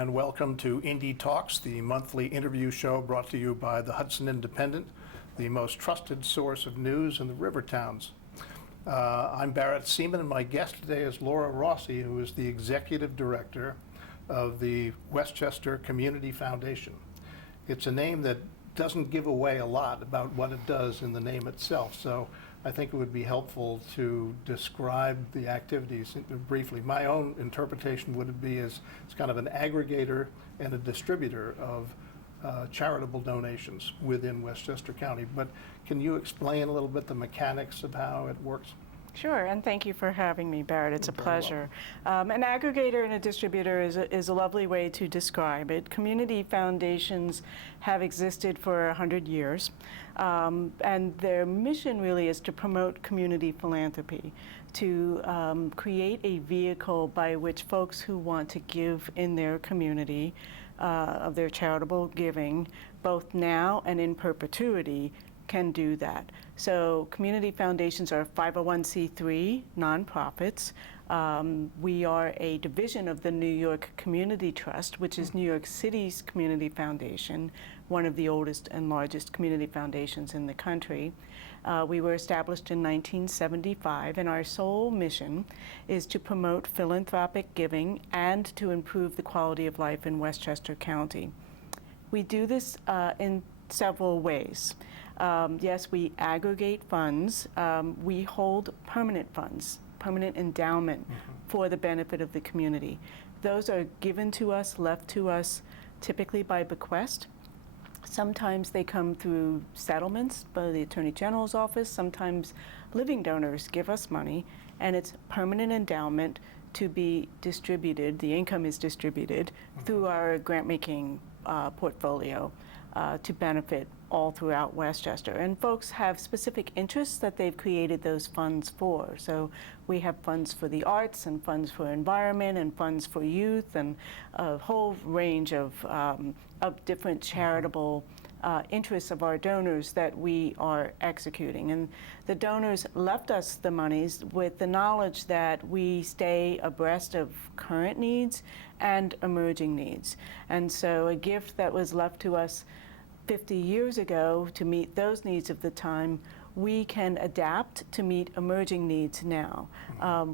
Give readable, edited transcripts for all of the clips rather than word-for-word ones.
and welcome to Indy Talks, the monthly interview show brought to you by the Hudson Independent, the most trusted source of news in the river towns. I'm Barrett Seaman, and my guest today is Laura Rossi, who is the Executive Director of the Westchester Community Foundation. It's a name that doesn't give away a lot about what it does in the name itself, so I think it would be helpful to describe the activities briefly. My own interpretation would be as it's kind of an aggregator and a distributor of charitable donations within Westchester County. But can you explain a little bit the mechanics of how it works? Sure, and thank you for having me, Barrett. It's a pleasure. An aggregator and a distributor is a lovely way to describe it. Community foundations have existed for 100 years, and their mission really is to promote community philanthropy, to create a vehicle by which folks who want to give in their community of their charitable giving, both now and in perpetuity, can do that. So community foundations are 501c3 nonprofits. We are a division of the New York Community Trust, which is New York City's community foundation, one of the oldest and largest community foundations in the country. We were established in 1975, and our sole mission is to promote philanthropic giving and to improve the quality of life in Westchester County. We do this in several ways. Yes, we aggregate funds. We hold permanent funds, permanent endowment for the benefit of the community. Those are given to us, left to us, typically by bequest. Sometimes they come through settlements by the Attorney General's office. Sometimes living donors give us money, and it's permanent endowment to be distributed. The income is distributed through our grant-making portfolio to benefit all throughout Westchester. And folks have specific interests that they've created those funds for. So we have funds for the arts and funds for environment and funds for youth and a whole range of different charitable interests of our donors that we are executing. And the donors left us the monies with the knowledge that we stay abreast of current needs and emerging needs. And so a gift that was left to us 50 years ago to meet those needs of the time, we can adapt to meet emerging needs now.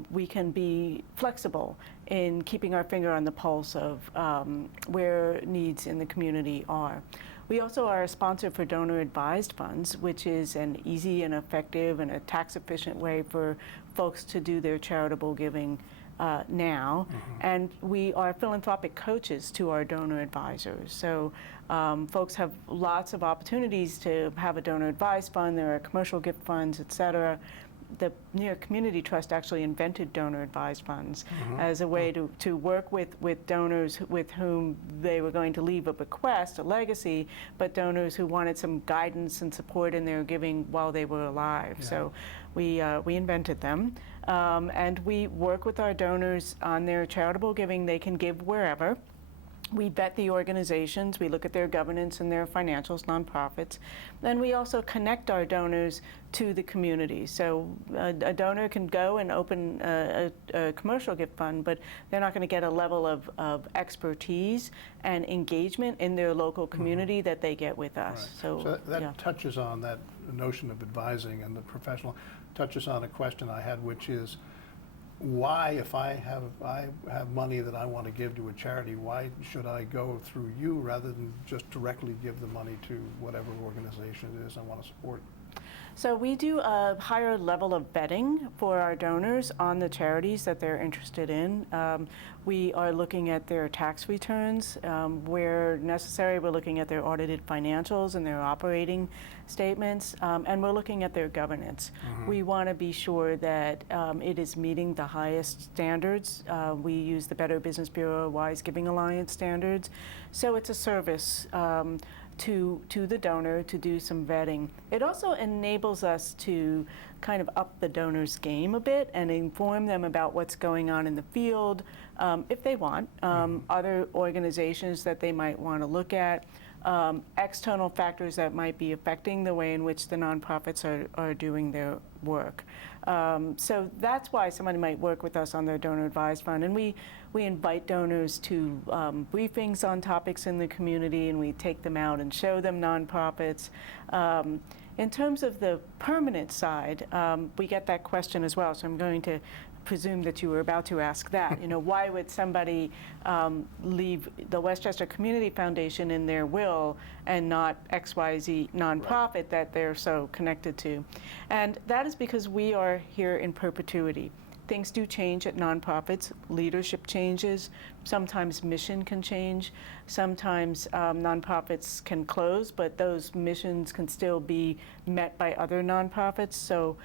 We can be flexible in keeping our finger on the pulse of where needs in the community are. We also are a sponsor for donor-advised funds, which is an easy and effective and a tax-efficient way for folks to do their charitable giving now. And we are philanthropic coaches to our donor advisors. So folks have lots of opportunities to have a donor advised fund. There are commercial gift funds, et cetera. The New York Community Trust actually invented donor advised funds as a way to work with donors with whom they were going to leave a bequest, a legacy, but donors who wanted some guidance and support in their giving while they were alive. Yeah. So we invented them. And we work with our donors on their charitable giving. They can give wherever. We vet the organizations, we look at their governance and their financials, nonprofits, then we also connect our donors to the community. So a donor can go and open a commercial gift fund, but they're not going to get a level of expertise and engagement in their local community that they get with us. Right. So that touches on that notion of advising and the professional, touches on a question I had, which is, why, if I have money that I want to give to a charity, why should I go through you rather than just directly give the money to whatever organization it is I want to support? So we do a higher level of vetting for our donors on the charities that they're interested in. We are looking at their tax returns. Where necessary, we're looking at their audited financials and their operating statements, and we're looking at their governance. We want to be sure that it is meeting the highest standards. We use the Better Business Bureau Wise Giving Alliance standards. So it's a service to the donor to do some vetting. It also enables us to kind of up the donor's game a bit and inform them about what's going on in the field, if they want, other organizations that they might want to look at, external factors that might be affecting the way in which the nonprofits are doing their work. So that's why somebody might work with us on their donor advised fund. And we invite donors to briefings on topics in the community, and we take them out and show them nonprofits. In terms of the permanent side, we get that question as well, so I'm going to presume that you were about to ask that. You know, why would somebody leave the Westchester Community Foundation in their will and not XYZ nonprofit Right. that they're so connected to? And that is because we are here in perpetuity. Things do change at nonprofits. Leadership changes. Sometimes mission can change. Sometimes nonprofits can close, but those missions can still be met by other nonprofits. So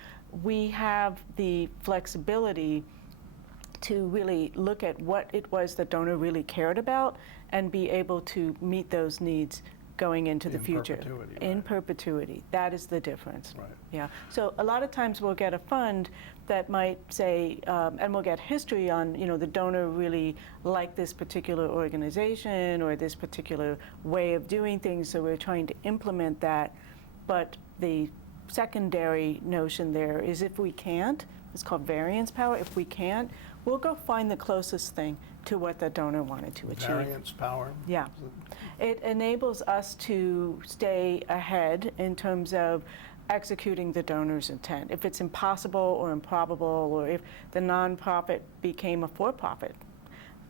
we have the flexibility to really look at what it was the donor really cared about and be able to meet those needs going into the future. In right. perpetuity. That is the difference. Right. Yeah. So a lot of times we'll get a fund that might say, and we'll get history on, you know, the donor really liked this particular organization or this particular way of doing things, so we're trying to implement that. But the secondary notion there is if we can't, it's called variance power, if we can't, we'll go find the closest thing to what the donor wanted to achieve. Variance power? Yeah. It enables us to stay ahead in terms of executing the donor's intent. If it's impossible or improbable, or if the nonprofit became a for-profit,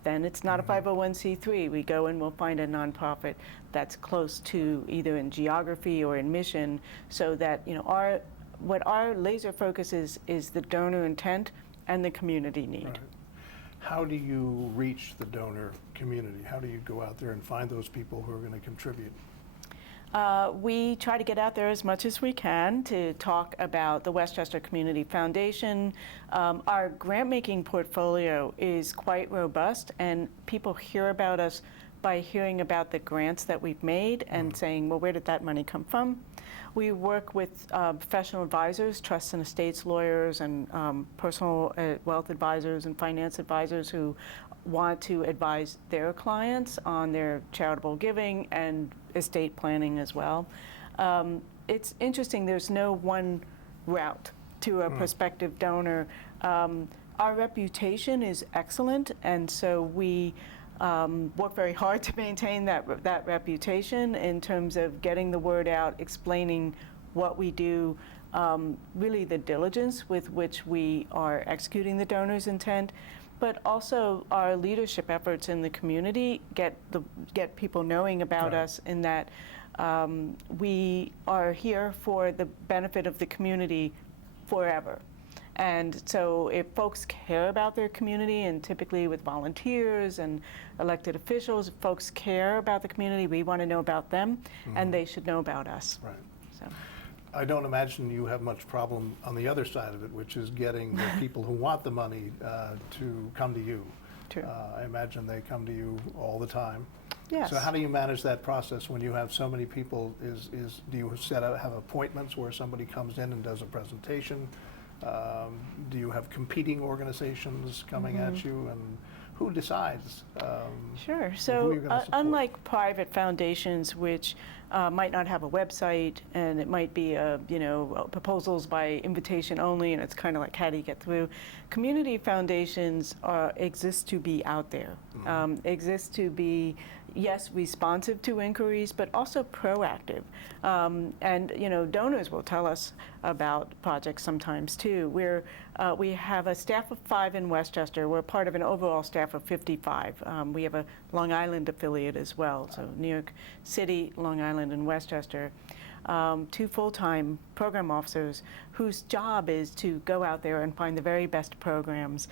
then it's not a 501c3. We go and we'll find a nonprofit that's close to either in geography or in mission, so that, you know, what our laser focus is the donor intent and the community need. Right. How do you reach the donor community? How do you go out there and find those people who are going to contribute? We try to get out there as much as we can to talk about the Westchester Community Foundation. Our grant-making portfolio is quite robust, and people hear about us by hearing about the grants that we've made and saying, well, where did that money come from? We work with professional advisors, trust and estates lawyers, and personal wealth advisors and finance advisors who want to advise their clients on their charitable giving and estate planning as well. It's interesting, there's no one route to a prospective donor. Our reputation is excellent, and so we work very hard to maintain that reputation in terms of getting the word out, explaining what we do, really the diligence with which we are executing the donor's intent, but also our leadership efforts in the community get people knowing about us, in that we are here for the benefit of the community forever. And so if folks care about their community, and typically with volunteers and elected officials, if folks care about the community, we want to know about them, and they should know about us. Right. So. I don't imagine you have much problem on the other side of it, which is getting the people who want the money to come to you. True. I imagine they come to you all the time. Yes. So how do you manage that process when you have so many people? Do you have appointments where somebody comes in and does a presentation? Do you have competing organizations coming at you, and who decides? Sure. who So you're gonna support? unlike private foundations, which might not have a website, and it might be proposals by invitation only, and it's kind of like, how do you get through? Community foundations exist to be out there, exist to be, yes, responsive to inquiries, but also proactive. And donors will tell us about projects sometimes too. We have a staff of 5 in Westchester. We're part of an overall staff of 55. We have a Long Island affiliate as well, so New York City, Long Island, and Westchester. 2 full-time program officers whose job is to go out there and find the very best programs,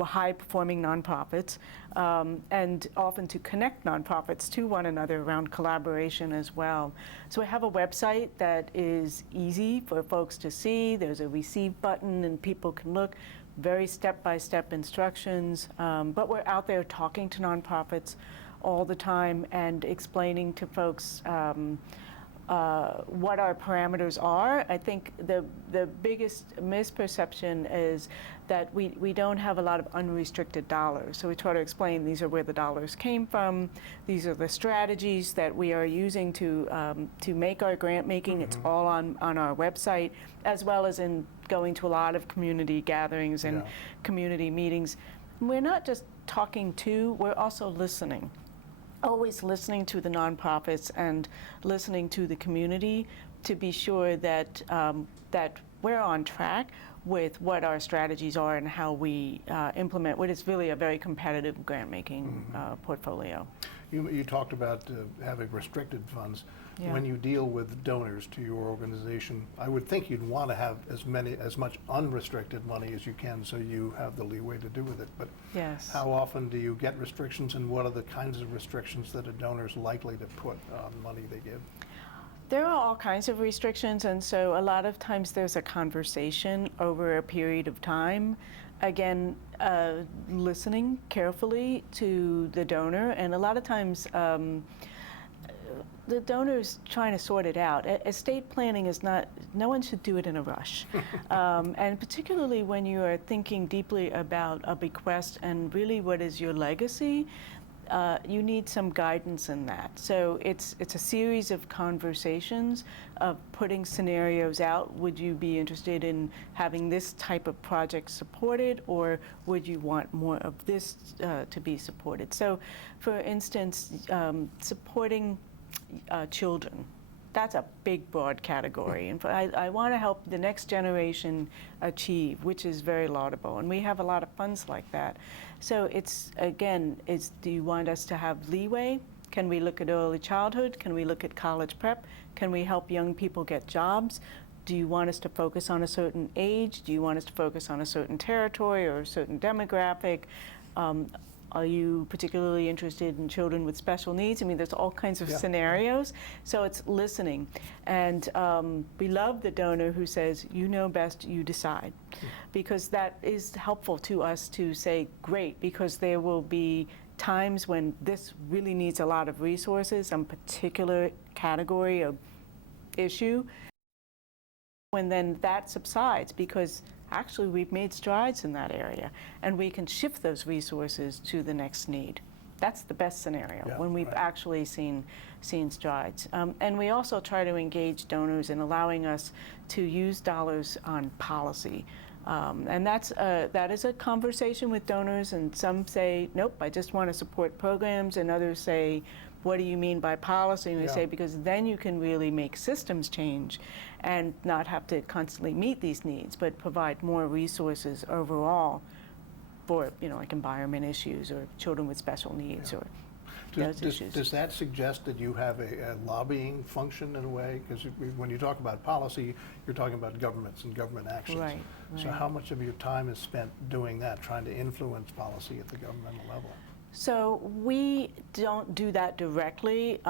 high-performing nonprofits, and often to connect nonprofits to one another around collaboration as well. So we have a website that is easy for folks to see. There's a receive button, and people can look, very step-by-step instructions. But we're out there talking to nonprofits all the time and explaining to folks what our parameters are. I think the biggest misperception is that we don't have a lot of unrestricted dollars. So we try to explain these are where the dollars came from. These are the strategies that we are using to make our grant making. It's all on our website, as well as in going to a lot of community gatherings and community meetings. We're not just talking to, we're also listening. Always listening to the nonprofits and listening to the community to be sure that that we're on track with what our strategies are and how we implement what is really a very competitive grant-making portfolfolio. You talked about having restricted funds. Yeah. When you deal with donors to your organization, I would think you'd want to have as much unrestricted money as you can, so you have the leeway to do with it. But Yes. how often do you get restrictions, and what are the kinds of restrictions that a donor's likely to put on money they give? There are all kinds of restrictions, and so a lot of times there's a conversation over a period of time. Again, listening carefully to the donor, and a lot of times the donor's trying to sort it out. Estate planning is not, no one should do it in a rush. And particularly when you are thinking deeply about a bequest and really what is your legacy, you need some guidance in that. So it's a series of conversations of putting scenarios out. Would you be interested in having this type of project supported, or would you want more of this to be supported? So for instance, supporting children. That's a big, broad category. And I want to help the next generation achieve, which is very laudable. And we have a lot of funds like that. So it's, again, do you want us to have leeway? Can we look at early childhood? Can we look at college prep? Can we help young people get jobs? Do you want us to focus on a certain age? Do you want us to focus on a certain territory or a certain demographic? Are you particularly interested in children with special needs? I mean, there's all kinds of scenarios. So it's listening. And we love the donor who says, you know best, you decide. Because that is helpful to us to say, great, because there will be times when this really needs a lot of resources, some particular category of issue. When then that subsides, because actually we've made strides in that area, and we can shift those resources to the next need. That's the best scenario, when we've actually seen strides. And we also try to engage donors in allowing us to use dollars on policy. And that is a conversation with donors, and some say, nope, I just want to support programs, and others say, what do you mean by policy? And we say, because then you can really make systems change and not have to constantly meet these needs, but provide more resources overall for, like environment issues or children with special needs or those issues. Does that suggest that you have a lobbying function in a way? Because when you talk about policy, you're talking about governments and government actions. Right. So how much of your time is spent doing that, trying to influence policy at the governmental level? So we don't do that directly,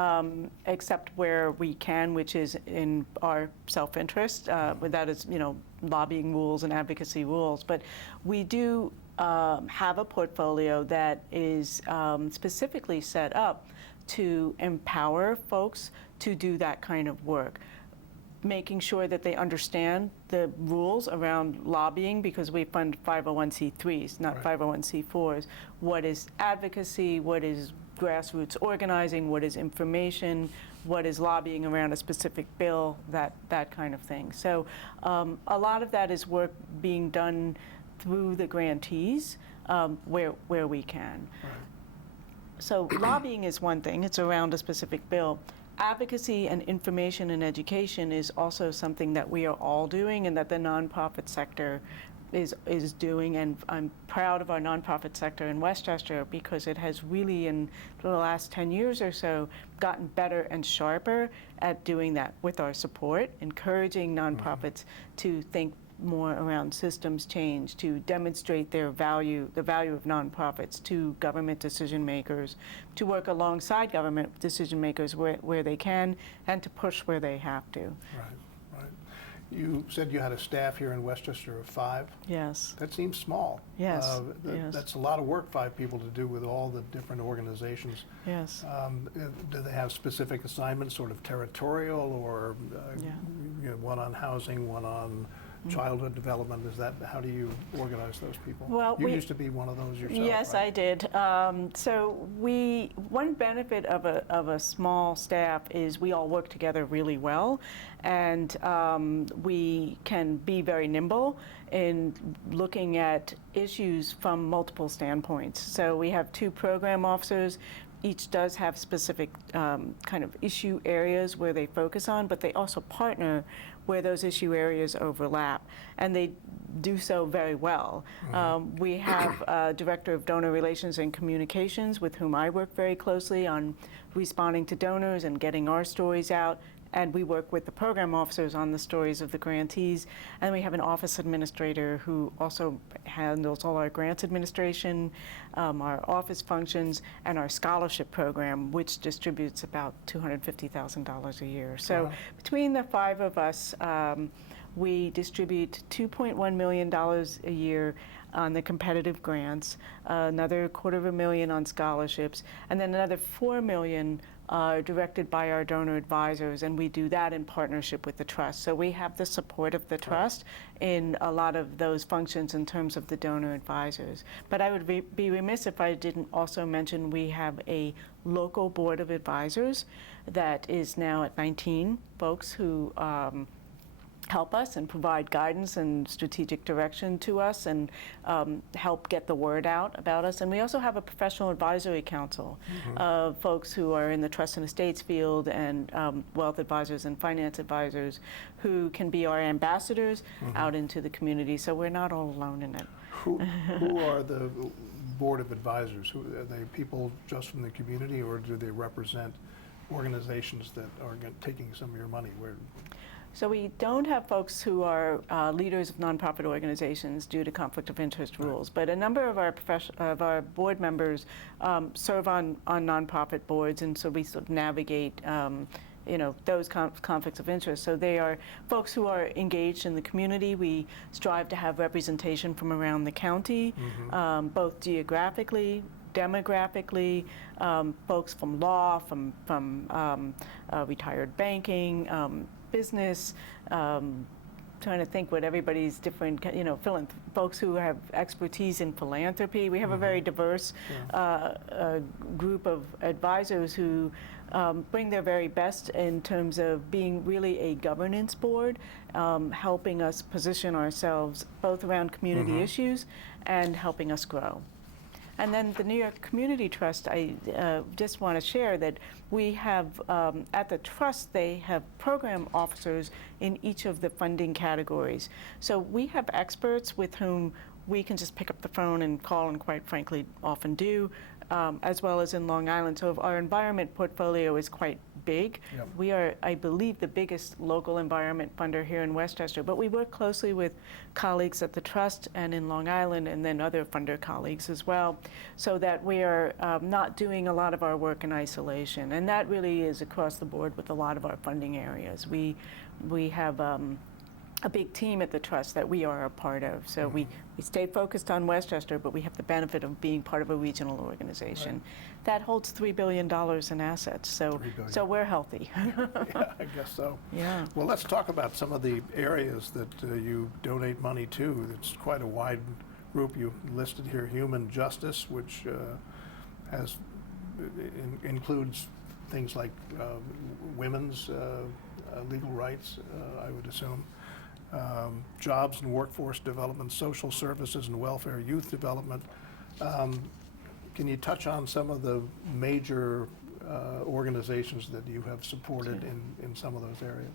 except where we can, which is in our self-interest. That is, lobbying rules and advocacy rules. But we do have a portfolio that is specifically set up to empower folks to do that kind of work. Making sure that they understand the rules around lobbying, because we fund 501c3s, not 501c4s. What is advocacy? What is grassroots organizing? What is information? What is lobbying around a specific bill? That kind of thing. So a lot of that is work being done through the grantees where we can. Right. So lobbying is one thing. It's around a specific bill. Advocacy and information and education is also something that we are all doing, and that the nonprofit sector is doing. And I'm proud of our nonprofit sector in Westchester, because it has really, in the last 10 years or so, gotten better and sharper at doing that with our support, encouraging nonprofits to think more around systems change, to demonstrate their value, the value of nonprofits to government decision makers, to work alongside government decision makers where they can, and to push where they have to. Right, right. You said you had a staff here in Westchester of 5. Yes. That seems small. Yes. Yes. That's a lot of work, 5 people to do with all the different organizations. Yes. Do they have specific assignments, sort of territorial, or Yeah. you know, one on housing, one on childhood development? Is that, how do you organize those people? Well, you used to be one of those yourself. Yes, right? I did. One benefit of a small staff is we all work together really well, and we can be very nimble in looking at issues from multiple standpoints. So we have 2 program officers. Each does have specific kind of issue areas where they focus on, but they also partner where those issue areas overlap, and they do so very well. We have a Director of Donor Relations and Communications with whom I work very closely on responding to donors and getting our stories out, and we work with the program officers on the stories of the grantees. And we have an office administrator who also handles all our grants administration, our office functions, and our scholarship program, which distributes about $250,000 a year. So Wow. between the 5 of us, we distribute $2.1 million a year on the competitive grants, another $250,000 on scholarships, and then another $4 million directed by our donor advisors, and we do that in partnership with the trust. So we have the support of the trust in a lot of those functions in terms of the donor advisors. But I would be remiss if I didn't also mention we have a local board of advisors that is now at 19 folks who help us and provide guidance and strategic direction to us, and help get the word out about us. And we also have a professional advisory council of folks who are in the trust and estates field, and wealth advisors and finance advisors who can be our ambassadors out into the community. So we're not all alone in it. Who are the board of advisors? Are they people just from the community, or do they represent organizations that are taking some of your money? So we don't have folks who are leaders of nonprofit organizations due to conflict of interest rules, but a number of our board members serve on nonprofit boards, and so we sort of navigate those conflicts of interest. So they are folks who are engaged in the community. We strive to have representation from around the county, both geographically, demographically, folks from law, from retired banking, business, trying to think what everybody's different, folks who have expertise in philanthropy. We have a very diverse group of advisors who bring their very best in terms of being really a governance board, helping us position ourselves both around community issues and helping us grow. And then the New York Community Trust, I just want to share that we have, at the trust, they have program officers in each of the funding categories. So we have experts with whom we can just pick up the phone and call, and quite frankly often do, as well as in Long Island. So our environment portfolio is quite big. Yep. We are, I believe, the biggest local environment funder here in Westchester, but we work closely with colleagues at the Trust and in Long Island, and then other funder colleagues as well, so that we are not doing a lot of our work in isolation. And that really is across the board with a lot of our funding areas. We have a big team at the Trust that we are a part of. So we stay focused on Westchester, but we have the benefit of being part of a regional organization. Right. That holds $3 billion in assets, so we're healthy. Yeah, I guess so. Yeah. Well, let's talk about some of the areas that you donate money to. It's quite a wide group. You listed here human justice, which includes things like women's legal rights, I would assume. Jobs and workforce development, social services and welfare, youth development. Can you touch on some of the major organizations that you have supported in some of those areas?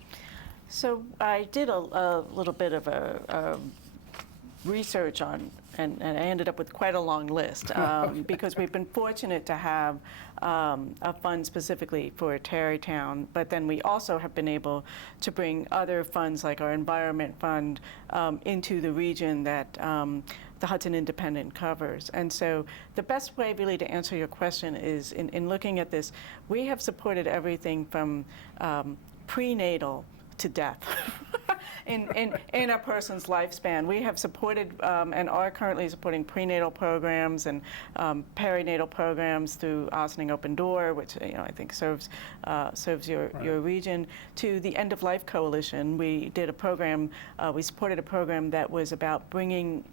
So I did a little bit of a research on, and I ended up with quite a long list because we've been fortunate to have a fund specifically for Tarrytown, but then we also have been able to bring other funds like our Environment Fund into the region that the Hudson Independent covers. And so the best way really to answer your question is in looking at this, we have supported everything from prenatal to death. in a person's lifespan. We have supported and are currently supporting prenatal programs and perinatal programs through Ossining Open Door, which I think serves your region, to the End of Life Coalition. We did a program. We supported a program that was about bringing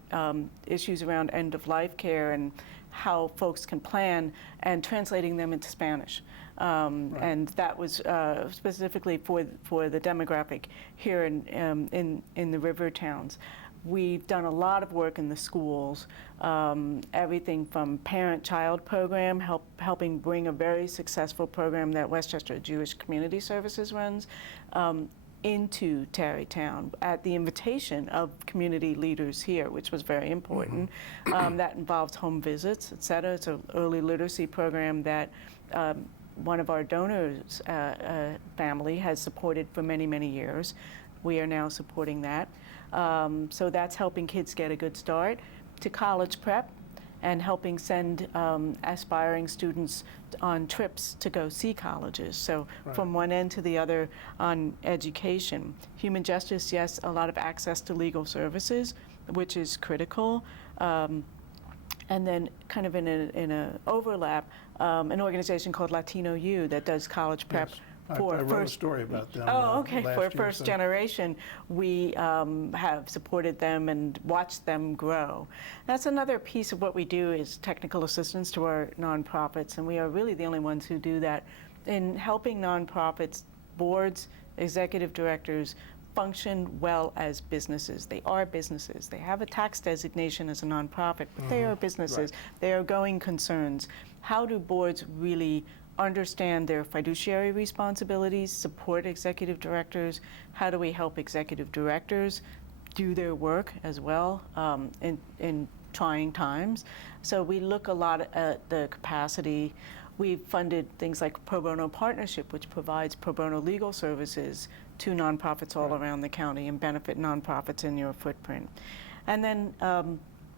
issues around end of life care and how folks can plan and translating them into Spanish. And that was specifically for the demographic here in the river towns. We've done a lot of work in the schools, everything from parent-child program, helping bring a very successful program that Westchester Jewish Community Services runs, into Tarrytown at the invitation of community leaders here, which was very important. That involves home visits, et cetera. It's an early literacy program that one of our donors' family has supported for many, many years. We are now supporting that. So that's helping kids get a good start to college prep and helping send aspiring students on trips to go see colleges. So from one end to the other on education. Human justice, yes, a lot of access to legal services, which is critical. And then kind of in a overlap, an organization called Latino U that does college prep. Yes. I wrote a story about them. Okay. For first generation, we have supported them and watched them grow. That's another piece of what we do is technical assistance to our nonprofits, and we are really the only ones who do that in helping nonprofits, boards, executive directors function well as businesses. They are businesses. They have a tax designation as a nonprofit, but they are businesses. They are going concerns. How do boards really understand their fiduciary responsibilities, support executive directors? How do we help executive directors do their work as well in trying times? So we look a lot at the capacity. We've funded things like Pro Bono Partnership, which provides pro bono legal services to nonprofits all around the county and benefit nonprofits in your footprint. And then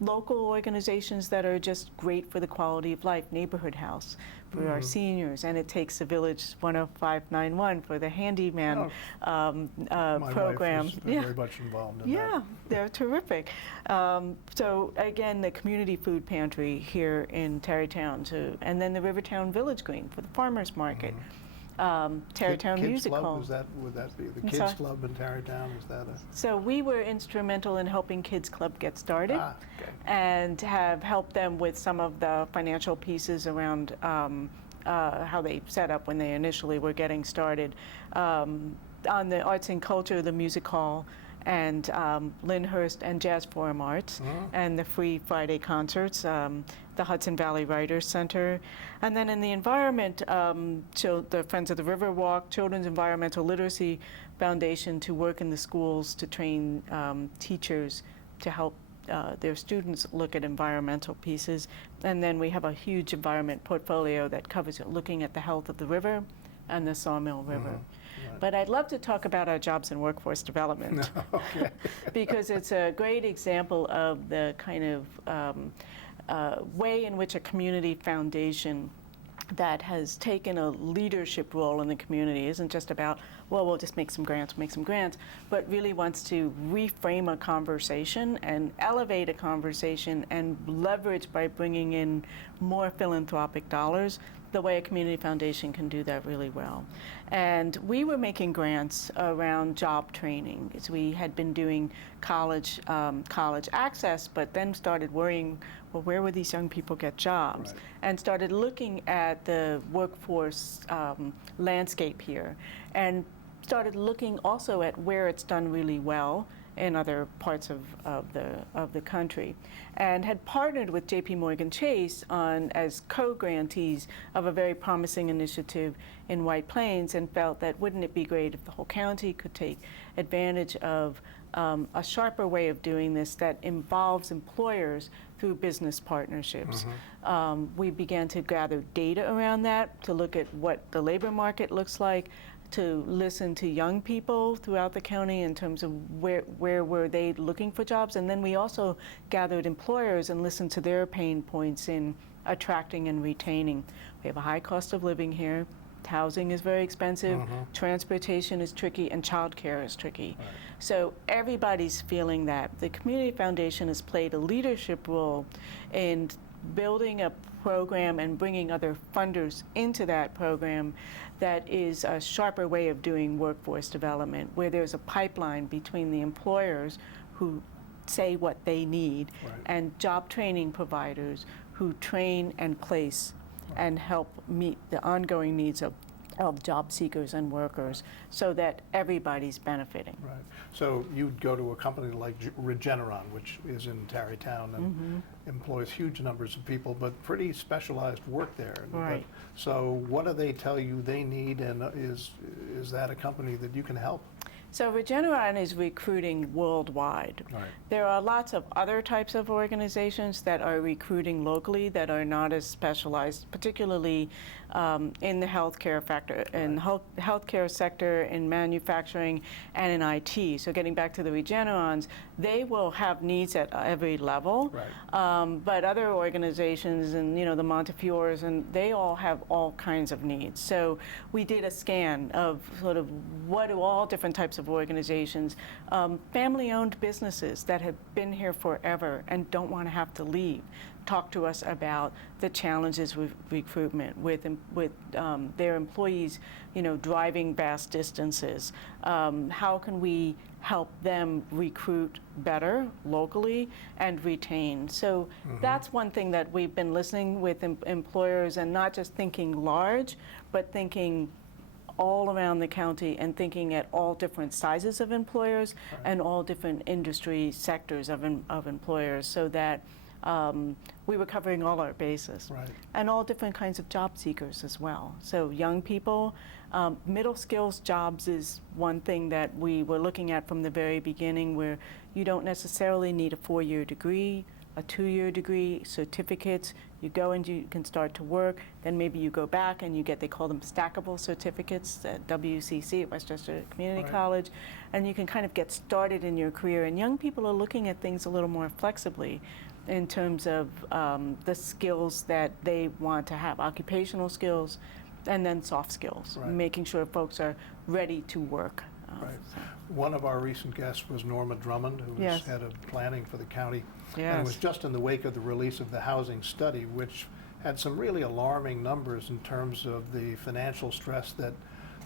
local organizations that are just great for the quality of life, Neighborhood House for our seniors, and It Takes a Village 10591 for the handyman program. My wife is very much involved in that. Yeah, they're terrific. So again, the community food pantry here in Tarrytown, and then the Rivertown Village Green for the farmers market. Tarrytown Kids Music Club, Hall. would that be the I'm Kids sorry? Club in Tarrytown? Is that a? So we were instrumental in helping Kids Club get started and have helped them with some of the financial pieces around how they set up when they initially were getting started. On the arts and culture, the music hall, and Lyndhurst and Jazz Forum Arts, and the free Friday concerts, the Hudson Valley Writers Center. And then in the environment, so the Friends of the River Walk, Children's Environmental Literacy Foundation to work in the schools to train teachers to help their students look at environmental pieces. And then we have a huge environment portfolio that covers looking at the health of the river and the Sawmill River. But I'd love to talk about our jobs and workforce development because it's a great example of the kind of way in which a community foundation that has taken a leadership role in the community isn't just about, well, we'll just make some grants, but really wants to reframe a conversation and elevate a conversation and leverage by bringing in more philanthropic dollars the way a community foundation can do that really well. And we were making grants around job training. So we had been doing college access, but then started worrying, well, where would these young people get jobs? And started looking at the workforce landscape here, and started looking also at where it's done really well in other parts of the country, and had partnered with J.P. Morgan Chase as co-grantees of a very promising initiative in White Plains, and felt that wouldn't it be great if the whole county could take advantage of a sharper way of doing this that involves employers through business partnerships. We began to gather data around that, to look at what the labor market looks like, to listen to young people throughout the county in terms of where were they looking for jobs. And then we also gathered employers and listened to their pain points in attracting and retaining. We have a high cost of living here. housing is very expensive, transportation is tricky, and childcare is tricky. Right. So everybody's feeling that. The Community Foundation has played a leadership role in building a program and bringing other funders into that program that is a sharper way of doing workforce development, where there's a pipeline between the employers who say what they need Right. and job training providers who train and place and help meet the ongoing needs of job seekers and workers, so that everybody's benefiting. Right. So you'd go to a company like Regeneron, which is in Tarrytown and employs huge numbers of people, but pretty specialized work there. Right. So what do they tell you they need, and is that a company that you can help? So Regeneron is recruiting worldwide. Right. There are lots of other types of organizations that are recruiting locally that are not as specialized, particularly in the healthcare factor, in healthcare sector, in manufacturing, and in IT. So getting back to the Regenerons, they will have needs at every level. Right. But other organizations, and the Montefiores, and they all have all kinds of needs. So we did a scan of sort of what do all different types of organizations, family-owned businesses that have been here forever and don't want to have to leave, talk to us about the challenges with recruitment, with their employees, driving vast distances. How can we help them recruit better locally and retain? So that's one thing that we've been listening with employers, and not just thinking large, but thinking all around the county and thinking at all different sizes of employers and all different industry sectors of employers, so that we were covering all our bases. Right. And all different kinds of job seekers as well. So young people, middle skills jobs is one thing that we were looking at from the very beginning, where you don't necessarily need a 4-year degree, a 2-year degree, certificates. You go and you can start to work, then maybe you go back and you get, they call them stackable certificates at WCC, at Westchester Community College, and you can kind of get started in your career. And young people are looking at things a little more flexibly in terms of the skills that they want to have, occupational skills, and then soft skills, making sure folks are ready to work. Right. One of our recent guests was Norma Drummond, who was head of planning for the county. And it was just in the wake of the release of the housing study, which had some really alarming numbers in terms of the financial stress, that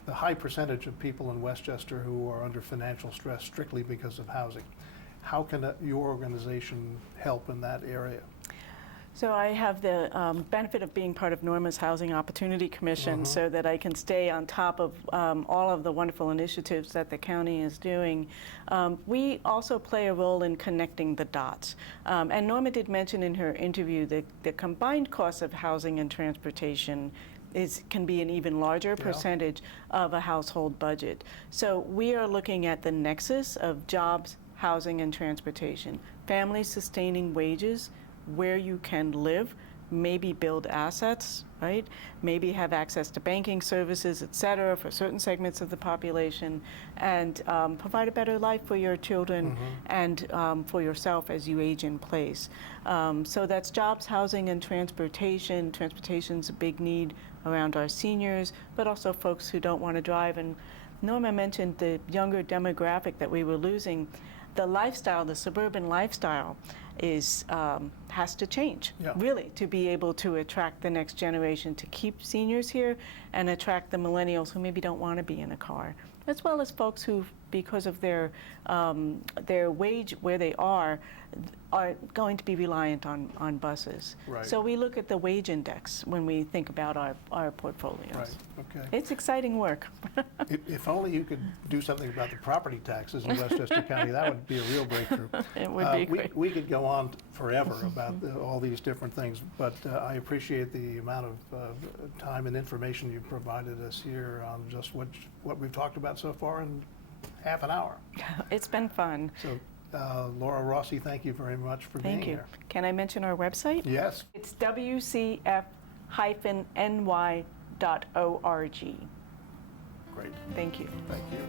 the high percentage of people in Westchester who are under financial stress strictly because of housing. How can your organization help in that area? So I have the benefit of being part of Norma's Housing Opportunity Commission, so that I can stay on top of all of the wonderful initiatives that the county is doing. We also play a role in connecting the dots. And Norma did mention in her interview that the combined cost of housing and transportation can be an even larger percentage of a household budget. So we are looking at the nexus of jobs, housing, and transportation, family sustaining wages, where you can live, maybe build assets, right? Maybe have access to banking services, et cetera, for certain segments of the population, and provide a better life for your children and for yourself as you age in place. So that's jobs, housing, and transportation. Transportation's a big need around our seniors, but also folks who don't want to drive. And Norma mentioned the younger demographic that we were losing. The lifestyle, the suburban lifestyle, has to change, really, to be able to attract the next generation, to keep seniors here and attract the millennials who maybe don't want to be in a car, as well as folks who, because of their wage where they are going to be reliant on buses. Right. So we look at the wage index when we think about our portfolios. Right. Okay. It's exciting work. If only you could do something about the property taxes in Westchester County, that would be a real breakthrough. It would be great. We could go on forever about all these different things, but I appreciate the amount of time and information you've provided us here on just what we've talked about so far in half an hour. It's been fun. So, Laura Rossi, thank you very much for being here. Thank you. Can I mention our website? Yes. It's wcf-ny.org. Great. Thank you. Thank you.